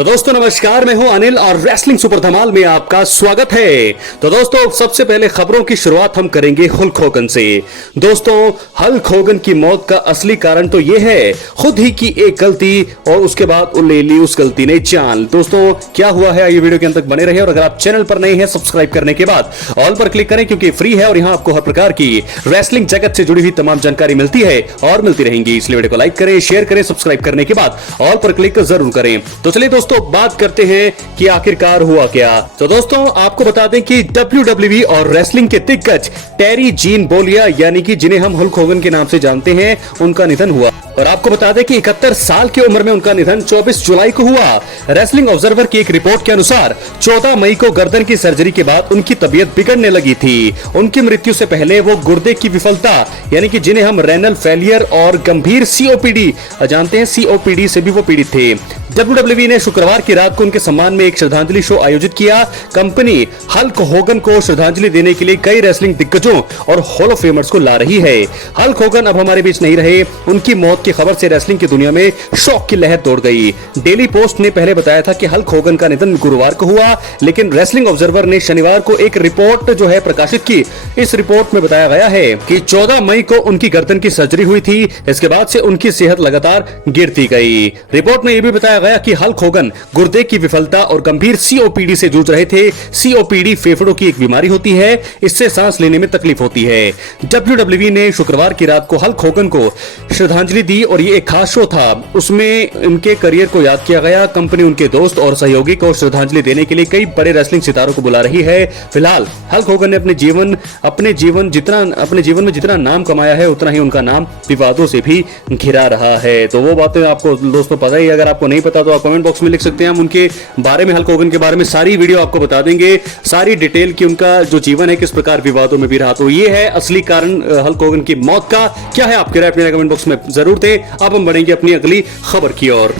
तो दोस्तों नमस्कार, मैं हूं अनिल और रेसलिंग सुपर धमाल में आपका स्वागत है। तो दोस्तों सबसे पहले खबरों की शुरुआत हम करेंगे हल्क होगन से। दोस्तों हल्क होगन की मौत का असली कारण तो यह है खुद ही की एक गलती और उसके बाद ले ली उस गलती ने जान। दोस्तों क्या हुआ है, ये वीडियो के अंत तक बने रहे और अगर आप चैनल पर नए हैं सब्सक्राइब करने के बाद ऑल पर क्लिक करें क्योंकि फ्री है और यहाँ आपको हर प्रकार की रेसलिंग जगत से जुड़ी हुई तमाम जानकारी मिलती है और मिलती रहेंगी। इसलिए वीडियो को लाइक करें, शेयर करें, सब्सक्राइब करने के बाद ऑल पर क्लिक जरूर करें। तो चलिए दोस्तों बात करते हैं कि आखिरकार हुआ क्या। तो दोस्तों आपको बता दें कि WWE और रेसलिंग के दिग्गज टेरी जीन बोलिया यानी कि जिन्हें हम हल्क होगन के नाम से जानते हैं, उनका निधन हुआ। और आपको बता दें कि 71 साल की उम्र में उनका निधन 24 जुलाई को हुआ। रेसलिंग ऑब्जर्वर की एक रिपोर्ट के अनुसार 14 मई को गर्दन की सर्जरी के बाद उनकी तबीयत बिगड़ने लगी थी। उनकी मृत्यु से पहले वो गुर्दे की विफलता यानी कि जिन्हें हम रेनल फेलियर और गंभीर सीओपीडी जानते हैं, सीओपीडी से भी वो पीड़ित थे। WWE ने शुक्रवार की रात को उनके सम्मान में एक श्रद्धांजलि शो आयोजित किया। कंपनी हल्क होगन को श्रद्धांजलि देने के लिए कई रेसलिंग दिग्गजों और हॉल ऑफ फेमर्स को ला रही है। हल्क होगन अब हमारे बीच नहीं रहे। उनकी मौत की खबर से रेसलिंग की दुनिया में शौक की लहर दौड़ गई। डेली पोस्ट ने पहले बताया था कि हल्क होगन का निधन गुरुवार को हुआ, लेकिन रेसलिंग ऑब्जर्वर ने शनिवार को एक रिपोर्ट जो है प्रकाशित की। इस रिपोर्ट में बताया गया है कि 14 मई को उनकी गर्दन की सर्जरी हुई थी। इसके बाद से उनकी सेहत लगातार गिरती गई। रिपोर्ट में यह भी बताया गया कि हल्क होगन गुर्दे की विफलता और गंभीर सीओपीडी से जूझ रहे थे। सीओपीडी फेफड़ों की एक बीमारी होती है, इससे सांस लेने में तकलीफ होती है। WWE ने शुक्रवार की रात को हल्क होगन को श्रद्धांजलि दी और ये एक खास शो था। उसमें उनके करियर को याद किया गया। कंपनी उनके दोस्त और सहयोगी को श्रद्धांजलि देने के लिए कई बड़े रेसलिंग सितारों को बुला रही है। फिलहाल हल्क होगन ने अपने जीवन में जितना नाम कमाया है उतना ही उनका नाम विवादों से भी घिरा रहा है। तो वो बातें आपको दोस्तों पता ही, अगर आपको नहीं पता तो आप कमेंट बॉक्स में लिख सकते हैं। हम उनके बारे में, हल्क होगन के बारे में सारी वीडियो आपको बता देंगे, सारी डिटेल की उनका जो जीवन है किस प्रकार विवादों में भी रहा। तो ये है असली कारण हल्क होगन की मौत का। क्या है आपके राय, अपने कमेंट बॉक्स में जरूर दें। अब हम बढ़ेंगे अपनी अगली खबर की ओर।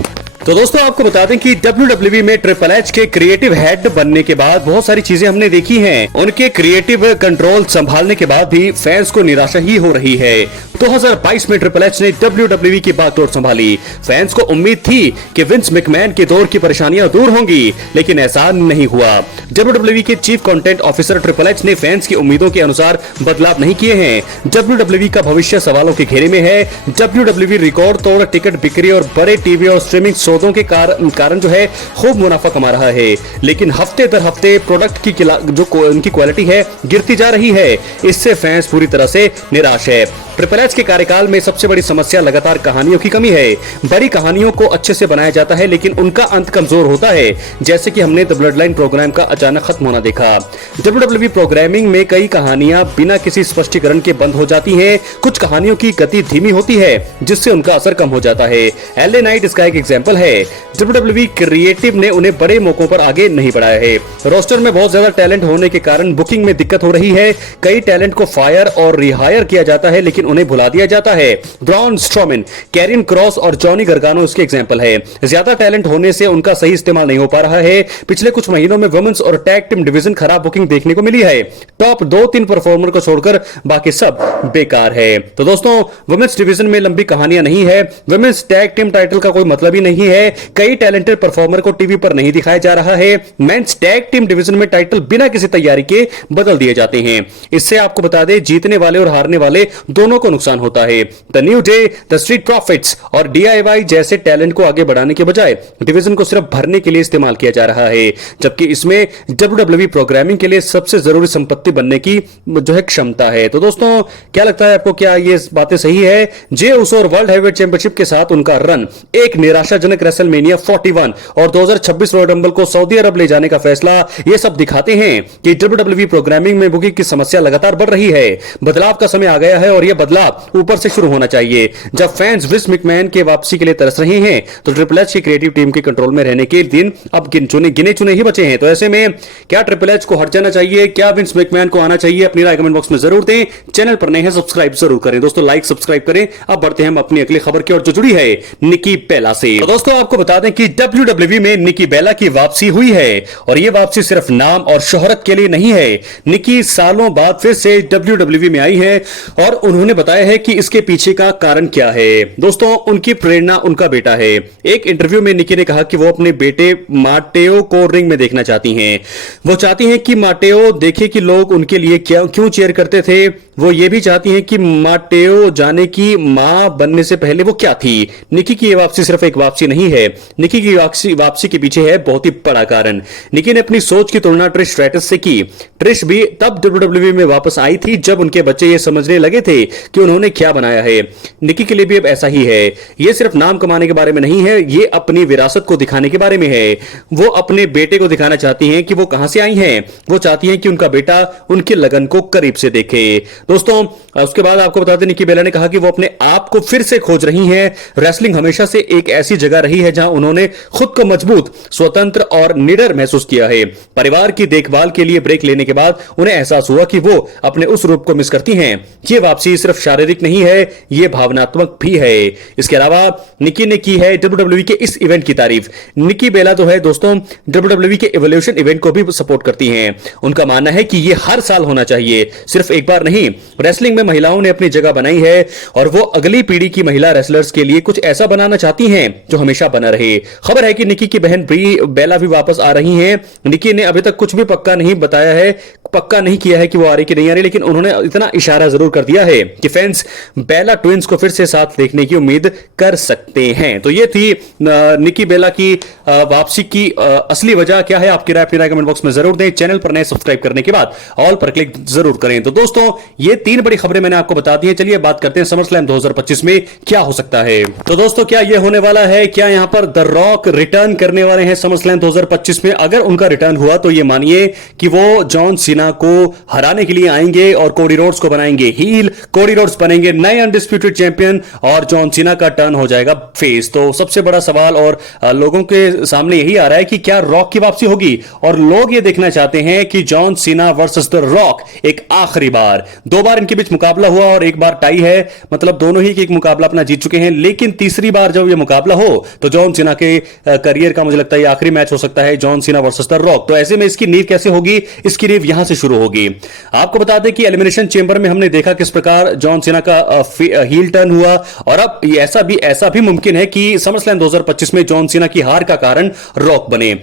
तो दोस्तों आपको बता दें कि WWE में ट्रिपल एच के क्रिएटिव हेड बनने के बाद बहुत सारी चीजें हमने देखी हैं। उनके क्रिएटिव कंट्रोल संभालने के बाद भी फैंस को निराशा ही हो रही है। 2022 में ट्रिपल एच ने WWE की बागडोर संभाली। फैंस को उम्मीद थी कि विंस मैकमैन के दौर की परेशानियां दूर होंगी, लेकिन ऐसा नहीं हुआ। WWE के chief content officer triple H ने फैंस की उम्मीदों के अनुसार बदलाव नहीं किए हैं। WWE का भविष्य सवालों के घेरे में है। WWE रिकॉर्ड तोड़ टिकट बिक्री और बड़े टीवी और स्ट्रीमिंग सौदों के कारण जो है खूब मुनाफा कमा रहा है, लेकिन हफ्ते दर हफ्ते प्रोडक्ट की जो उनकी क्वालिटी है गिरती जा रही है। इससे फैंस पूरी तरह से निराश है। ट्रिपल एच के कार्यकाल में सबसे बड़ी समस्या लगातार कहानियों की कमी है। बड़ी कहानियों को अच्छे से बनाया जाता है लेकिन उनका अंत कमजोर होता है, जैसे कि हमने द ब्लड लाइन प्रोग्राम का अचानक खत्म होना देखा। WWE प्रोग्रामिंग में कई कहानियां बिना किसी स्पष्टीकरण के बंद हो जाती हैं। कुछ कहानियों की गति धीमी होती है जिससे उनका असर कम हो जाता है। LA नाइट इसका एक एग्जांपल है। WWE क्रिएटिव ने उन्हें बड़े मौकों पर आगे नहीं बढ़ाया है। रोस्टर में बहुत ज्यादा टैलेंट होने के कारण बुकिंग में दिक्कत हो रही है। कई टैलेंट को फायर और रिहायर किया जाता है लेकिन उन्हें भुला दिया जाता है। ब्रॉन स्ट्रोमैन, कैरिन क्रॉस और जॉनी गर्गानो इसके एग्जांपल है। ज्यादा टैलेंट होने से उनका सही इस्तेमाल नहीं हो पा रहा है। पिछले कुछ महीनों में वुमेन्स और टैग टीम डिवीजन खराब बुकिंग देखने को मिली है। टॉप 2-3 परफॉर्मर को छोड़कर बाकी सब बेकार है। तो दोस्तों वुमेन्स डिवीजन में लंबी कहानियां नहीं है। वुमेन्स टैग टीम टाइटल का कोई मतलब ही नहीं है। कई टैलेंटेड परफॉर्मर को टीवी पर नहीं दिखाया जा रहा है। मेंस टैग टीम डिवीजन में टाइटल बिना किसी तैयारी के बदल दिए जाते हैं। इससे आपको बता दें जीतने वाले और हारने वाले दोनों को नुकसान होता है। The new day, the street profits और DIY जैसे टैलेंट को आगे बढ़ाने के बजाय डिवीजन को सिर्फ भरने के लिए इस्तेमाल किया जा रहा है, जबकि इसमें WWE प्रोग्रामिंग के लिए सबसे जरूरी संपत्ति बनने की जो है क्षमता है। तो दोस्तों क्या लगता है आपको, क्या ये बातें सही है? जे उसो और वर्ल्ड हैवीवेट चैंपियनशिप के साथ उनका रन एक निराशाजनक रेसलमेनिया 41 और 2026 रॉयल रंबल को सऊदी अरब ले जाने का फैसला, ये सब दिखाते हैं कि WWE प्रोग्रामिंग में बुकिंग की समस्या लगातार बढ़ रही है। बदलाव का समय आ गया है और यह बदलाव ऊपर से शुरू होना चाहिए। जब फैंस विंस मैकमैन के वापसी के लिए तरस रहे हैं तो ट्रिपल एच की क्रिएटिव टीम के कंट्रोल में रहने के दिन अब गिने चुने ही बचे हैं। तो ऐसे में क्या ट्रिपल एच को हट जाना चाहिए, क्या विंस मैकमैन को आना चाहिए? अपनी राय कमेंट बॉक्स में जरूर दें। चैनल पर नए हैं सब्सक्राइब जरूर करें। दोस्तों लाइक सब्सक्राइब करें। अब बढ़ते हैं हम अपनी अगली खबर की ओर जो जुड़ी है निकी बेला से। तो दोस्तों आपको बता दें कि WWE में निकी बेला की वापसी हुई है और यह वापसी सिर्फ नाम और शोहरत के लिए नहीं है। निकी सालों बाद फिर से WWE में आई है और उन्होंने उन्होंने बताया है कि इसके पीछे का कारण क्या है। दोस्तों, उनकी प्रेरणा उनका बेटा है। एक इंटरव्यू में निकी ने कहा कि वो अपने बेटे माटेओ को रिंग में देखना चाहती हैं। वो चाहती हैं कि माटेओ देखे कि लोग उनके लिए क्यों चीयर करते थे। वो ये भी चाहती हैं कि माटेओ जाने की मां बनने से पहले वो क्या थी। निकी की ये वापसी सिर्फ एक वापसी नहीं है, निकी की वापसी के पीछे है बहुत ही बड़ा कारण। निकी ने अपनी सोच की तुलना ट्रिश स्ट्रैटस से की। ट्रिश भी तब WWE में वापस आई थी जब उनके बच्चे ये समझने लगे थे कि उन्होंने क्या बनाया है। निकी के लिए भी अब ऐसा ही है। ये सिर्फ नाम कमाने के बारे में नहीं है, ये अपनी विरासत को दिखाने के बारे में है। वो अपने बेटे को दिखाना चाहती हैं कि वो कहां से आई हैं। वो चाहती हैं कि उनका बेटा उनके लगन को करीब से देखे। दोस्तों, उसके बाद आपको बता दें, निकी बेला ने कहा कि वो अपने आप को फिर से खोज रही हैं। रेसलिंग हमेशा से एक ऐसी जगह रही है जहां उन्होंने खुद को मजबूत, स्वतंत्र और निडर महसूस किया है। परिवार की देखभाल के लिए ब्रेक लेने के बाद उन्हें एहसास हुआ कि वो अपने उस रूप को मिस करती हैं। ये वापसी सिर्फ शारीरिक नहीं है, ये भावनात्मक भी है। इसके अलावा निकी ने की है WWE के इस इवेंट की तारीफ। निकी बेला तो है दोस्तों, WWE के इवोल्यूशन इवेंट को भी सपोर्ट करती हैं। उनका मानना है कि ये हर साल होना चाहिए, सिर्फ एक बार नहीं। रेसलिंग में महिलाओं ने अपनी जगह बनाई है और वो अगली पीढ़ी की महिला रेसलर्स के लिए कुछ ऐसा बनाना चाहती हैं जो हमेशा बना रहे। खबर है कि निकी की बहन ब्री बेला भी वापस आ रही हैं। निकी ने अभी तक कुछ भी पक्का नहीं बताया है, पक्का नहीं किया है कि वो आ रही कि नहीं आ रही, लेकिन उन्होंने इतना इशारा जरूर कर दिया है कि फैंस बेला ट्विंस को फिर से साथ देखने की उम्मीद कर सकते हैं। तो ये थी निकी बेला की वापसी की असली वजह क्या है। आपकी राय अपनी राय कमेंट बॉक्स में जरूर दें। चैनल पर नए सब्सक्राइब करने के बाद ऑल पर क्लिक जरूर करें। तो दोस्तों, ये 3 बड़ी खबरें मैंने आपको बता दी हैं। चलिए बात करते हैं समरस्लैम 2025 में क्या हो सकता है। तो दोस्तों, क्या ये होने वाला है, क्या यहां पर द रॉक रिटर्न करने वाले हैं समरस्लैम 2025 में? अगर उनका रिटर्न हुआ तो ये मानिए कि वो जॉन सीना को हराने के लिए आएंगे और कोडी रोड्स को बनाएंगे हील। कोडी रोड्स बनेंगे नए अनडिस्प्यूटेड चैंपियन और जॉन सीना का टर्न हो जाएगा फेस। तो सबसे बड़ा सवाल और लोगों के सामने यही आ रहा है कि क्या रॉक की वापसी होगी, और लोग ये देखना चाहते हैं कि John Cena versus the rock एक आखिरी बार। 2 बार इनके बीच मुकाबला हुआ और 1 बार टाई है, मतलब दोनों ही एक मुकाबला अपना जीत चुके हैं। लेकिन तीसरी बार जब ये मुकाबला हो तो जॉन सीना के करियर का मुझे लगता है आखिरी मैच हो सकता है, John Cena versus the rock. तो ऐसे में इसकी नींव कैसे होगी? इसकी नींव यहां से शुरू होगी। आपको बता दें कि एलिमिनेशन चेंबर में हमने देखा किस प्रकार जॉन सीना का हील टर्न हुआ, और अब ऐसा भी मुमकिन है कि समरस्लैम 2025 में जॉन सीना की हार का कारण रॉक बने।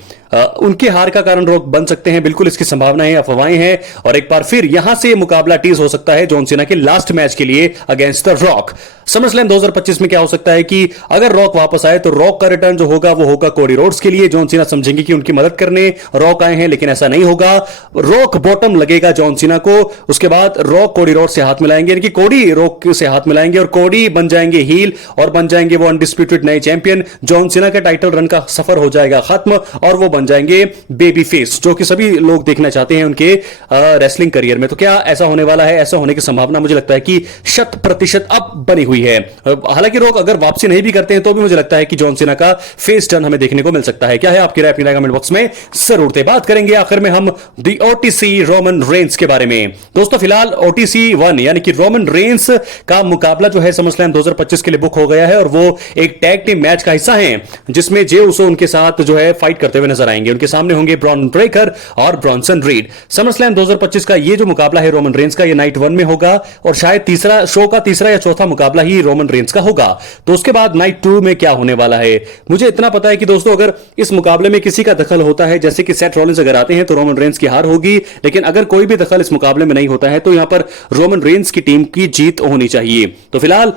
उनके हार का कारण रॉक बन सकते हैं, बिल्कुल इसकी संभावना है, अफवाहें हैं। और एक बार फिर यहां से मुकाबला टीज हो सकता है जॉन सीना के लास्ट मैच के लिए अगेंस्ट द रॉक। समरस्लैम 2025 में क्या हो सकता है कि अगर रॉक वापस आए तो रॉक का रिटर्न जो होगा वो होगा कोडी रोड्स के लिए। जॉन सीना समझेंगे कि उनकी मदद करने रॉक आए हैं, लेकिन ऐसा नहीं होगा। रॉक बॉटम लगेगा जॉन सीना को, उसके बाद रॉक कोडी रोड्स से हाथ मिलाएंगे, यानी कि कोडी रॉक से हाथ मिलाएंगे और कोडी बन जाएंगे हील और बन जाएंगे वो अनडिस्प्यूटेड नए चैंपियन। जॉन सीना के टाइटल रन का सफर हो जाएगा खत्म और वो बन जाएंगे बेबी फेस, जो कि सभी लोग देखना चाहते हैं उनके रेसलिंग करियर में। तो क्या ऐसा होने वाला है? ऐसा होने की संभावना मुझे लगता है कि 100% अब बनी हुई है। हालांकि लोग अगर वापसी नहीं भी करते हैं तो भी मुझे लगता है कि जॉन सीना का फेस टर्न हमें देखने को मिल सकता है। क्या है आपकी राय? अपनी राय कमेंट बॉक्स में जरूर दें। बात करेंगे आखिर में हम दी ओटीसी रोमन रेंस के बारे में। दोस्तों, फिलहाल ओटीसी 1 यानी कि रोमन रेंस का मुकाबला जो है समरस्लैम 2025 के लिए बुक हो गया है, और वो एक टैग टीम मैच का हिस्सा है जिसमें जे उसो उनके साथ जो है फाइट करते हुए नजर आएंगे। उनके सामने होंगे ब्रॉन ब्रेकर और ब्रॉनसन रीड। समरस्लैम 2025 का ये जो मुकाबला है रोमन रेंस का, ये नाइट 1 में होगा और शायद शो का तीसरा या चौथा मुकाबला ही रोमन रेंस का होगा। तो उसके बाद नाइट 2 में क्या होने वाला है? मुझे इतना पता है कि दोस्तों, अगर इस मुकाबले में किसी का दखल होता है, जैसे कि सेथ रॉलिंस अगर आते हैं तो रोमन रेंस की हार होगी, लेकिन अगर कोई भी दखल इस मुकाबले में नहीं होता है तो यहां पर रोमन रेंस की टीम की जीत होनी चाहिए। तो फिलहाल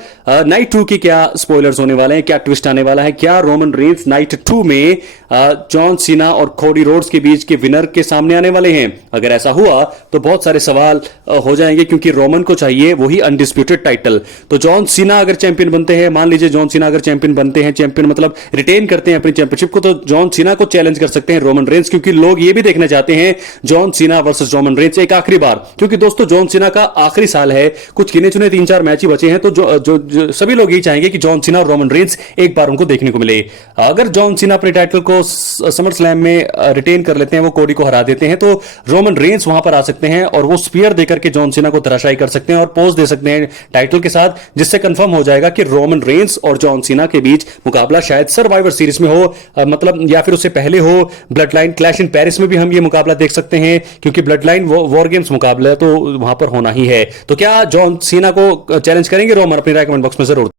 नाइट 2 के क्या स्पॉयलर्स होने वाले हैं, क्या ट्विस्ट आने वाला है? क्या रोमन रेंस नाइट 2 में जॉन सीना और कोडी रोड्स के बीच के विनर के सामने आने वाले हैं? अगर ऐसा हुआ तो बहुत सारे सवाल हो जाएंगे, क्योंकि रोमन को चाहिए वही अनडिस्प्यूटेड टाइटल। तो जॉन सीना अगर चैंपियन बनते हैं, मान लीजिए जॉन सीना अगर चैंपियन बनते हैं, चैंपियन मतलब रिटेन करते हैं अपनी चैंपियनशिप को, तो जॉन सीना को चैलेंज कर सकते हैं रोमन रेंस, क्योंकि लोग ये भी देखना चाहते हैं John Cena versus Roman Reigns एक आखिरी बार। क्योंकि दोस्तों, जॉन सीना का आखिरी साल है, कुछ गिने चुने 3-4 मैच ही बचे हैं, तो जो सभी लोग यही चाहेंगे कि जॉन सीना और रोमन रेंस एक बार उनको देखने को मिले। अगर जॉन सीना अपने टाइटल को समरस्लैम स्लैम में रिटेन कर लेते हैं, वो कोडी को हरा देते हैं, तो रोमन रेंस वहां पर आ सकते हैं और वो स्पीयर देकर के जॉन सीना को धराशायी कर सकते हैं और पोज दे सकते हैं टाइटल के साथ, जिससे कंफर्म हो जाएगा कि रोमन रेंस और जॉन सीना के बीच मुकाबला शायद सर्वाइवर सीरीज में हो, मतलब या फिर उससे पहले हो। Blood line clash in Paris में भी हम ये मुकाबला देख सकते हैं, क्योंकि ब्लड लाइन वॉर गेम्स मुकाबला तो वहां पर होना ही है। तो क्या जॉन सीना को चैलेंज करेंगे रोमन? अपनी राय कमेंट बॉक्स में जरूर